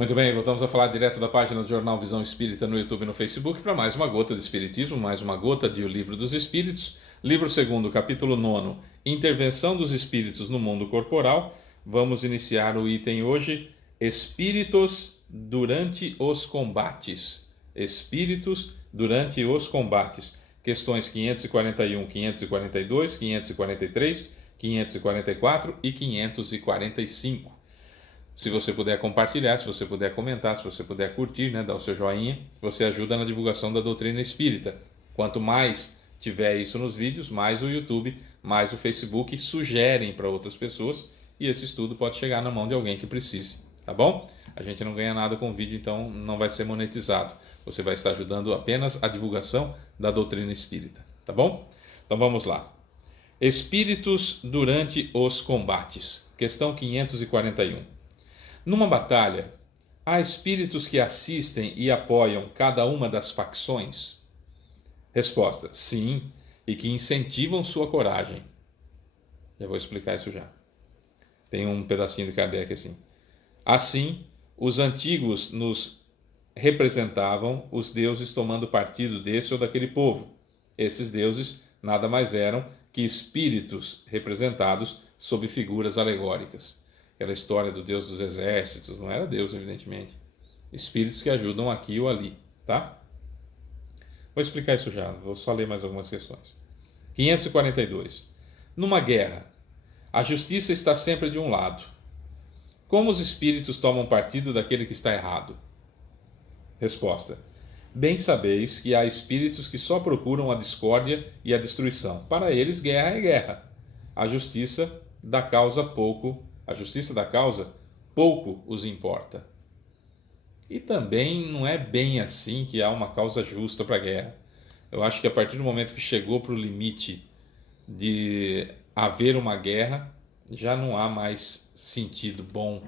Muito bem, voltamos a falar direto da página do Jornal Visão Espírita no YouTube e no Facebook para mais uma gota de Espiritismo, mais uma gota de O Livro dos Espíritos, livro segundo, capítulo 9, Intervenção dos Espíritos no Mundo Corporal. Vamos iniciar o item hoje, Espíritos durante os combates. Espíritos durante os combates. Questões 541, 542, 543, 544 e 545. Se você puder compartilhar, se você puder comentar, se você puder curtir, dar o seu joinha, você ajuda na divulgação da doutrina espírita. Quanto mais tiver isso nos vídeos, mais o YouTube, mais o Facebook sugerem para outras pessoas e esse estudo pode chegar na mão de alguém que precise, tá bom? A gente não ganha nada com o vídeo, então não vai ser monetizado. Você vai estar ajudando apenas a divulgação da doutrina espírita, tá bom? Então vamos lá. Espíritos durante os combates. Questão 541. Numa batalha, há espíritos que assistem e apoiam cada uma das facções? Resposta: sim, e que incentivam sua coragem. Já vou explicar isso já. Tem um pedacinho de Kardec assim. Assim, os antigos nos representavam os deuses tomando partido desse ou daquele povo. Esses deuses nada mais eram que espíritos representados sob figuras alegóricas. Aquela história do Deus dos exércitos, não era Deus, evidentemente. Espíritos que ajudam aqui ou ali, tá? Vou explicar isso já, vou só ler mais algumas questões. 542. Numa guerra, a justiça está sempre de um lado. Como os espíritos tomam partido daquele que está errado? Resposta: bem sabeis que há espíritos que só procuram a discórdia e a destruição. Para eles, guerra é guerra. A justiça da causa pouco os importa. E também não é bem assim que há uma causa justa para a guerra. Eu acho que a partir do momento que chegou para o limite de haver uma guerra, já não há mais sentido bom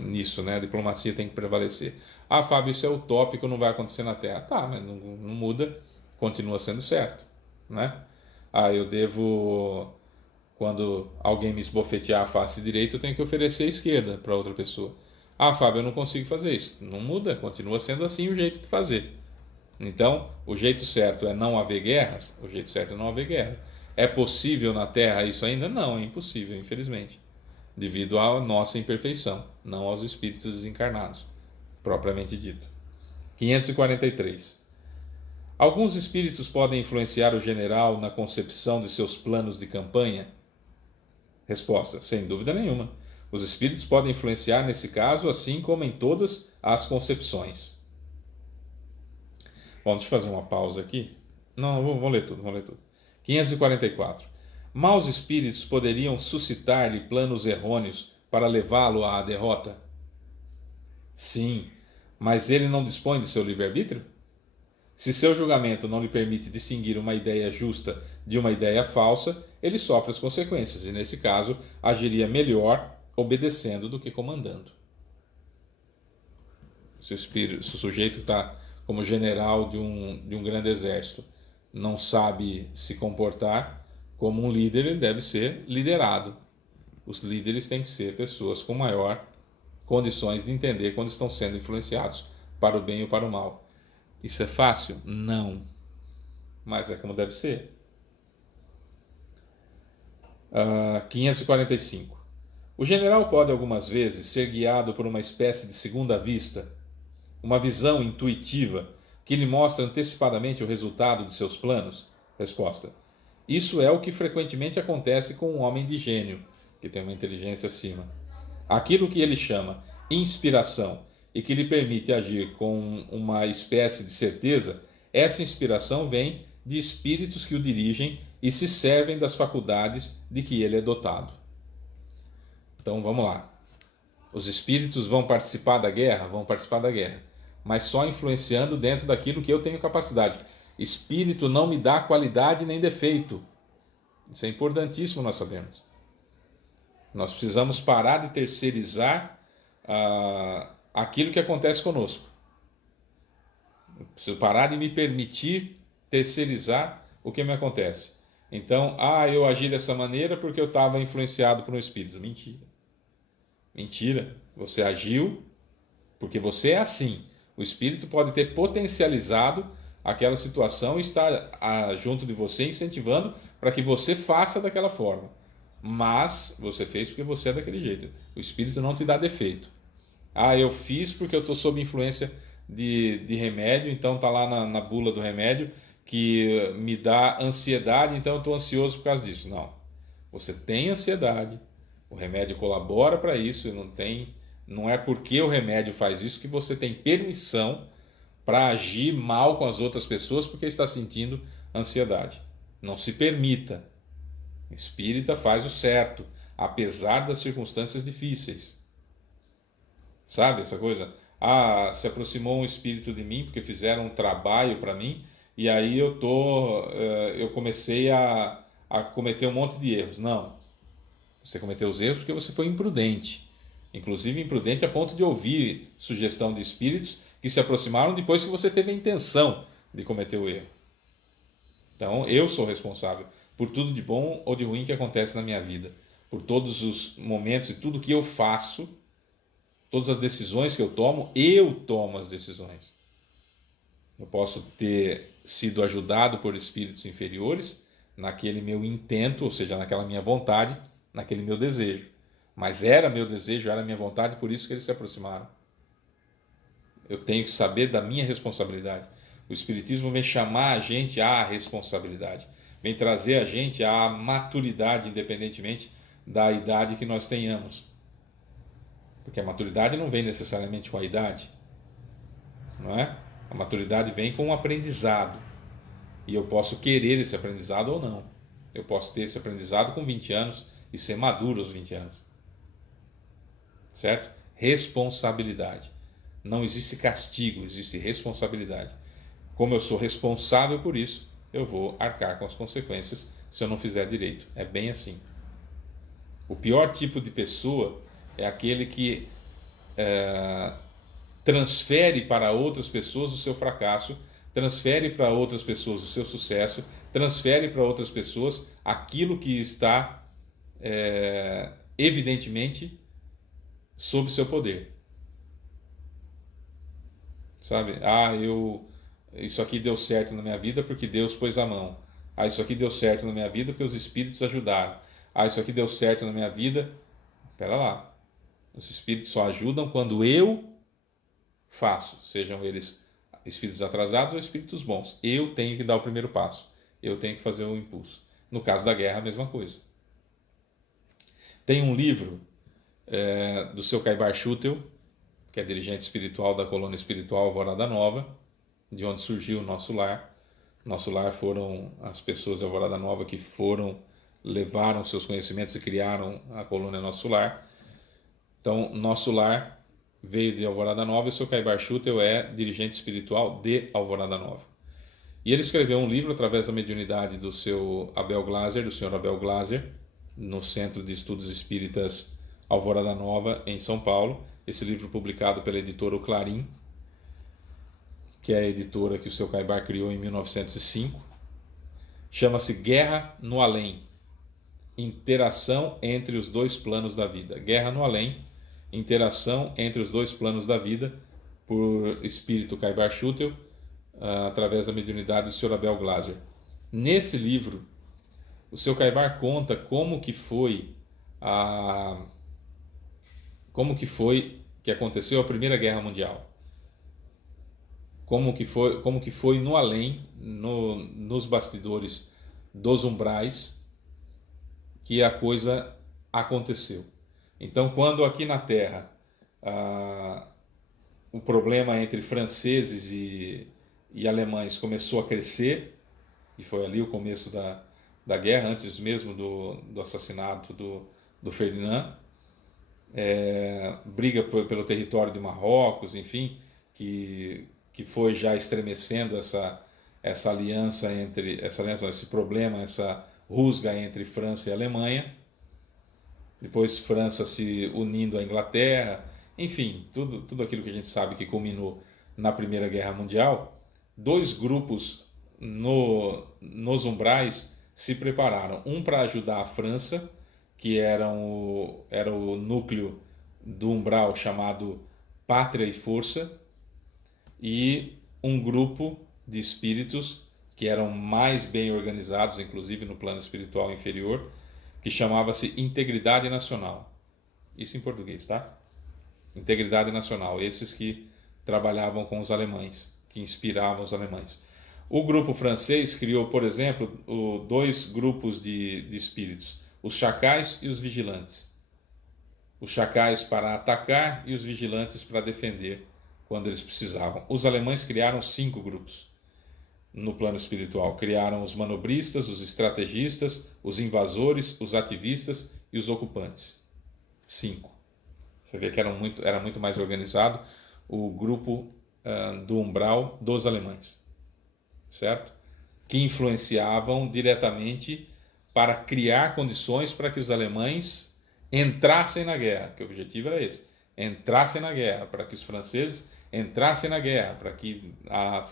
nisso, né? A diplomacia tem que prevalecer. Ah, Fábio, isso é utópico, não vai acontecer na Terra. Tá, mas não muda, continua sendo certo, né? Ah, eu devo... Quando alguém me esbofetear a face direita, eu tenho que oferecer a esquerda para outra pessoa. Ah, Fábio, eu não consigo fazer isso. Não muda, continua sendo assim o jeito de fazer. Então, o jeito certo é não haver guerras? O jeito certo é não haver guerra. É possível na Terra isso ainda? Não, é impossível, infelizmente. Devido à nossa imperfeição, não aos espíritos desencarnados, propriamente dito. 543. Alguns espíritos podem influenciar o general na concepção de seus planos de campanha? Resposta: sem dúvida nenhuma. Os espíritos podem influenciar nesse caso, assim como em todas as concepções. Bom, deixa eu fazer uma pausa aqui. Não, vou ler tudo, 544. Maus espíritos poderiam suscitar-lhe planos errôneos para levá-lo à derrota? Sim, mas ele não dispõe de seu livre-arbítrio? Se seu julgamento não lhe permite distinguir uma ideia justa de uma ideia falsa, ele sofre as consequências e, nesse caso, agiria melhor obedecendo do que comandando. Se o sujeito está como general de um grande exército, não sabe se comportar como um líder, ele deve ser liderado. Os líderes têm que ser pessoas com maior condições de entender quando estão sendo influenciados para o bem ou para o mal. Isso é fácil? Não. Mas é como deve ser. 545. O general pode algumas vezes ser guiado por uma espécie de segunda vista, uma visão intuitiva que lhe mostra antecipadamente o resultado de seus planos? Resposta: isso é o que frequentemente acontece com um homem de gênio, que tem uma inteligência acima. Aquilo que ele chama inspiração e que lhe permite agir com uma espécie de certeza, essa inspiração vem de espíritos que o dirigem e se servem das faculdades de que ele é dotado. Então vamos lá. Os espíritos vão participar da guerra? Vão participar da guerra, mas só influenciando dentro daquilo que eu tenho capacidade. Espírito não me dá qualidade nem defeito. Isso é importantíssimo nós sabermos. Nós precisamos parar de terceirizar aquilo que acontece conosco. Eu preciso parar de me permitir terceirizar o que me acontece. Então, eu agi dessa maneira porque eu estava influenciado por um espírito. Mentira. Mentira. Você agiu Porque você é assim. O espírito pode ter potencializado aquela situação e estar junto de você, incentivando para que você faça daquela forma. Mas você fez porque você é daquele jeito. O espírito não te dá defeito. Ah, eu fiz porque eu estou sob influência de remédio, então está lá na bula do remédio que me dá ansiedade, então eu estou ansioso por causa disso. Não. Você tem ansiedade, o remédio colabora para isso, não é porque o remédio faz isso que você tem permissão para agir mal com as outras pessoas porque está sentindo ansiedade. Não se permita. O espírita faz o certo, apesar das circunstâncias difíceis. Sabe essa coisa? Ah, se aproximou um espírito de mim porque fizeram um trabalho para mim e aí eu comecei a cometer um monte de erros. Não. Você cometeu os erros porque você foi imprudente. Inclusive imprudente a ponto de ouvir sugestão de espíritos que se aproximaram depois que você teve a intenção de cometer o erro. Então, eu sou responsável por tudo de bom ou de ruim que acontece na minha vida, por todos os momentos e tudo que eu faço, todas as decisões que eu tomo as decisões. Eu posso ter sido ajudado por espíritos inferiores naquele meu intento, ou seja, naquela minha vontade, naquele meu desejo. Mas era meu desejo, era minha vontade, por isso que eles se aproximaram. Eu tenho que saber da minha responsabilidade. O Espiritismo vem chamar a gente à responsabilidade, vem trazer a gente à maturidade, independentemente da idade que nós tenhamos. Porque a maturidade não vem necessariamente com a idade, não é? A maturidade vem com o aprendizado. E eu posso querer esse aprendizado ou não. Eu posso ter esse aprendizado com 20 anos e ser maduro aos 20 anos. Certo? Responsabilidade. Não existe castigo, existe responsabilidade. Como eu sou responsável por isso, eu vou arcar com as consequências se eu não fizer direito. É bem assim. O pior tipo de pessoa é aquele que transfere para outras pessoas o seu fracasso, transfere para outras pessoas o seu sucesso, transfere para outras pessoas aquilo que está evidentemente sob seu poder. Sabe? Isso aqui deu certo na minha vida porque Deus pôs a mão. Ah, isso aqui deu certo na minha vida porque os espíritos ajudaram. Ah, isso aqui deu certo na minha vida. Espera lá. Os espíritos só ajudam quando eu faço, sejam eles espíritos atrasados ou espíritos bons. Eu tenho que dar o primeiro passo. Eu tenho que fazer o impulso. No caso da guerra, a mesma coisa. Tem um livro do seu Caibar Schutel, que é dirigente espiritual da colônia espiritual Alvorada Nova, de onde surgiu o Nosso Lar. Nosso Lar foram as pessoas de Alvorada Nova que levaram seus conhecimentos e criaram a colônia Nosso Lar. Então, Nosso Lar veio de Alvorada Nova e o seu Caibar Schutel é dirigente espiritual de Alvorada Nova. E ele escreveu um livro através da mediunidade do seu Abel Glaser, do senhor Abel Glaser, no Centro de Estudos Espíritas Alvorada Nova, em São Paulo. Esse livro publicado pela editora O Clarim, que é a editora que o seu Caibar criou em 1905. Chama-se Guerra no Além. Interação entre os dois planos da vida. Guerra no Além. Interação entre os dois planos da vida, por espírito Caibar Schutel, através da mediunidade do Sr. Abel Glaser. Nesse livro, o seu Caibar conta como que foi que aconteceu a Primeira Guerra Mundial. Como que foi no além, nos bastidores dos umbrais, que a coisa aconteceu. Então, quando aqui na Terra o problema entre franceses e alemães começou a crescer, e foi ali o começo da guerra, antes mesmo do assassinato do Ferdinand, briga pelo território de Marrocos, enfim, que foi já estremecendo essa aliança esse problema, essa rusga entre França e Alemanha. Depois França se unindo à Inglaterra, enfim, tudo aquilo que a gente sabe que culminou na Primeira Guerra Mundial. Dois grupos nos umbrais se prepararam, um para ajudar a França, que era o núcleo do umbral chamado Pátria e Força, e um grupo de espíritos que eram mais bem organizados, inclusive no plano espiritual inferior, que chamava-se Integridade Nacional. Isso em português, tá? Integridade Nacional, esses que trabalhavam com os alemães, que inspiravam os alemães. O grupo francês criou, por exemplo, dois grupos de espíritos, os chacais e os vigilantes. Os chacais para atacar e os vigilantes para defender quando eles precisavam. Os alemães criaram 5 grupos no plano espiritual. Criaram os manobristas, os estrategistas, os invasores, os ativistas e os ocupantes. 5. Você vê que era muito mais organizado o grupo do umbral dos alemães, certo? Que influenciavam diretamente para criar condições para que os alemães entrassem na guerra, que o objetivo era esse, entrassem na guerra, para que os franceses entrassem na guerra, para que a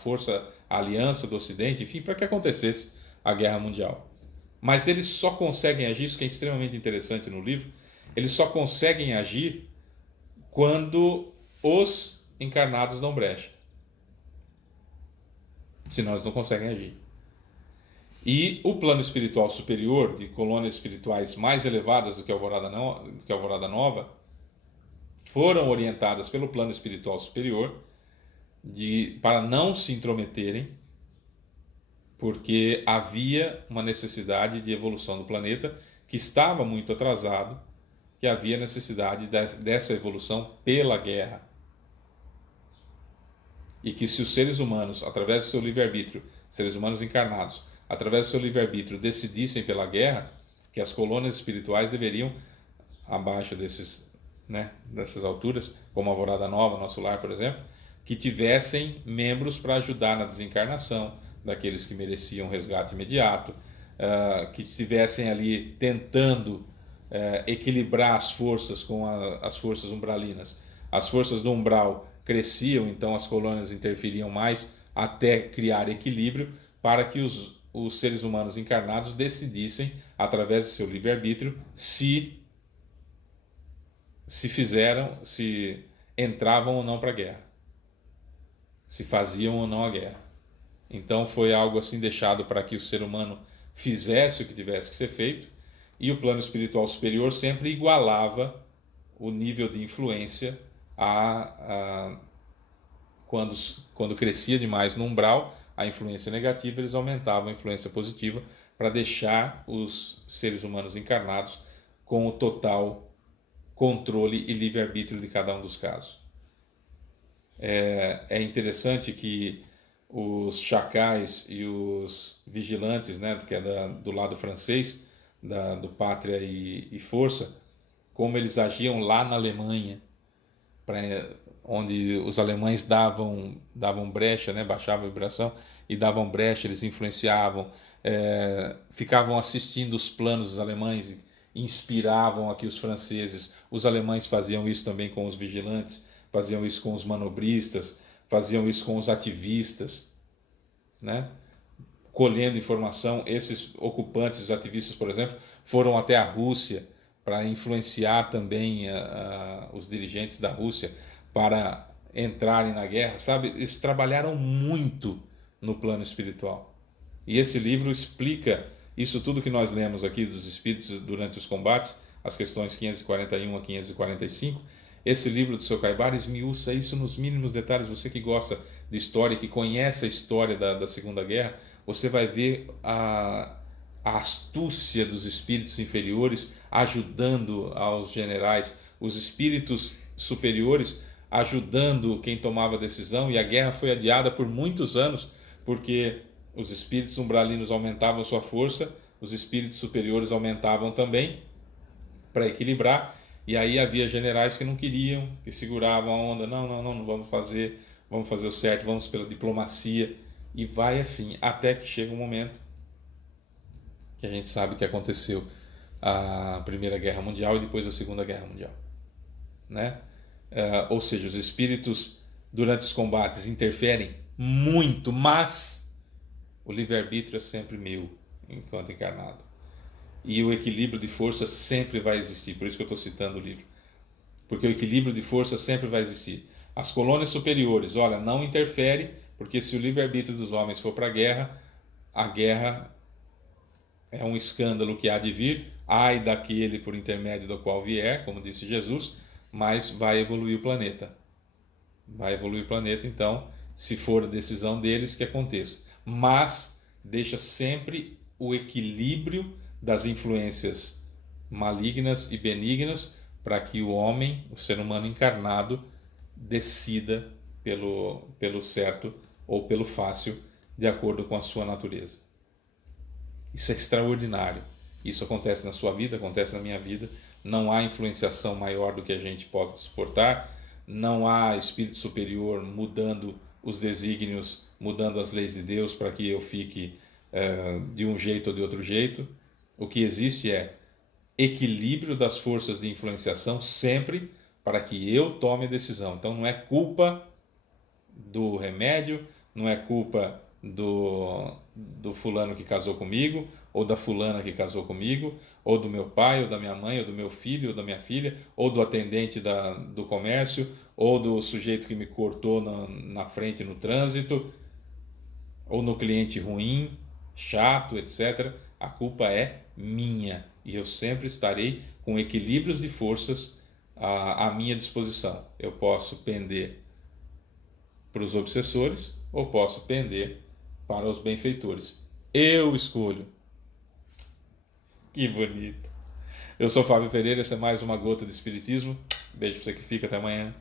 aliança do Ocidente, enfim, para que acontecesse a Guerra Mundial. Mas eles só conseguem agir, isso que é extremamente interessante no livro, eles só conseguem agir quando os encarnados dão brecha. Senão eles não conseguem agir. E o plano espiritual superior, de colônias espirituais mais elevadas do que a Alvorada Nova, foram orientadas pelo plano espiritual superior para não se intrometerem, porque havia uma necessidade de evolução do planeta que estava muito atrasado, que havia necessidade dessa evolução pela guerra. E que se os seres humanos, através do seu livre-arbítrio, seres humanos encarnados, através do seu livre-arbítrio, decidissem pela guerra, que as colônias espirituais deveriam, abaixo dessas alturas, como a Alvorada Nova, Nosso Lar, por exemplo, que tivessem membros para ajudar na desencarnação daqueles que mereciam resgate imediato, que estivessem ali tentando equilibrar as forças com as forças umbralinas. As forças do umbral cresciam, então as colônias interferiam mais até criar equilíbrio para que os seres humanos encarnados decidissem, através do seu livre-arbítrio, se entravam ou não para a guerra, se faziam ou não a guerra. Então foi algo assim deixado para que o ser humano fizesse o que tivesse que ser feito, e o plano espiritual superior sempre igualava o nível de influência quando crescia demais no umbral, a influência negativa, eles aumentavam a influência positiva para deixar os seres humanos encarnados com o total controle e livre-arbítrio de cada um dos casos. É interessante que os chacais e os vigilantes, que é do lado francês, do Pátria e Força, como eles agiam lá na Alemanha, onde os alemães davam brecha, baixavam a vibração e davam brecha, eles influenciavam, ficavam assistindo os planos dos alemães, inspiravam aqui os franceses. Os alemães faziam isso também com os vigilantes, faziam isso com os manobristas, faziam isso com os ativistas, colhendo informação. Esses ocupantes, os ativistas, por exemplo, foram até a Rússia para influenciar também os dirigentes da Rússia para entrarem na guerra, sabe? Eles trabalharam muito no plano espiritual. E esse livro explica isso tudo que nós lemos aqui dos espíritos durante os combates, as questões 541 a 545. Esse livro do Seu Caibar esmiuça isso nos mínimos detalhes. Você que gosta de história, que conhece a história da Segunda Guerra, você vai ver a astúcia dos espíritos inferiores ajudando aos generais, os espíritos superiores ajudando quem tomava a decisão, e a guerra foi adiada por muitos anos, porque os espíritos umbralinos aumentavam sua força, os espíritos superiores aumentavam também, para equilibrar, e aí havia generais que não queriam, que seguravam a onda, não vamos fazer o certo, vamos pela diplomacia, e vai assim, até que chega um momento que a gente sabe que aconteceu a Primeira Guerra Mundial e depois a Segunda Guerra Mundial, ou seja, os espíritos durante os combates interferem muito, mas o livre-arbítrio é sempre meu enquanto encarnado, e o equilíbrio de força sempre vai existir. Por isso que eu estou citando o livro, porque o equilíbrio de força sempre vai existir. As colônias superiores, olha, não interfere, porque se o livre-arbítrio dos homens for para a guerra é um escândalo que há de vir, ai daquele por intermédio do qual vier, como disse Jesus, mas vai evoluir o planeta. Vai evoluir o planeta, então, se for a decisão deles, que aconteça. Mas deixa sempre o equilíbrio das influências malignas e benignas para que o homem, o ser humano encarnado, decida pelo certo ou pelo fácil, de acordo com a sua natureza. Isso é extraordinário. Isso acontece na sua vida, acontece na minha vida. Não há influenciação maior do que a gente pode suportar. Não há espírito superior mudando os desígnios, mudando as leis de Deus para que eu fique de um jeito ou de outro jeito. O que existe é equilíbrio das forças de influenciação sempre para que eu tome a decisão. Então não é culpa do remédio, não é culpa do fulano que casou comigo, ou da fulana que casou comigo, ou do meu pai, ou da minha mãe, ou do meu filho, ou da minha filha, ou do atendente do comércio, ou do sujeito que me cortou na frente no trânsito, ou no cliente ruim, chato, etc. A culpa é minha e eu sempre estarei com equilíbrios de forças à minha disposição. Eu posso pender para os obsessores ou posso pender para os benfeitores. Eu escolho. Que bonito. Eu sou Fábio Pereira, essa é mais uma Gota de Espiritismo. Beijo para você que fica, até amanhã.